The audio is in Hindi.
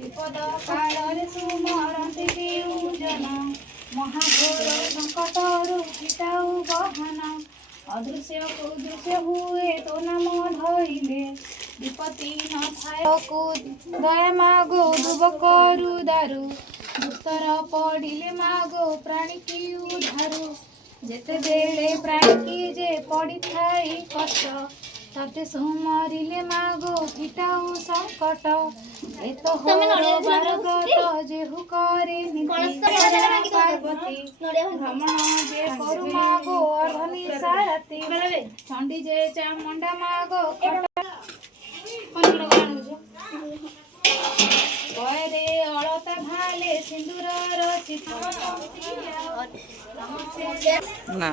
विपद काल सुमरती जन महाघोर संकट फिटाऊ गहना अदृश्य कुदृश्य हुए तो नाम धइले विपत्ति न थाए को दया मागो दुब करू दारू दुस्तर पड़िले मागो प्राणी की उधारू जेते बेले प्राणी की जे पड़ी थाई कष्ट तते सुमरिले मागो फिटाऊ संकट ए तो हो बारगत जेहु करे नीति पार्वती भ्रमण जे करू मागो अर्धनी सारथी चंडी जे चामुंडा मागो रे अलता भाले सिंदूर रचित ना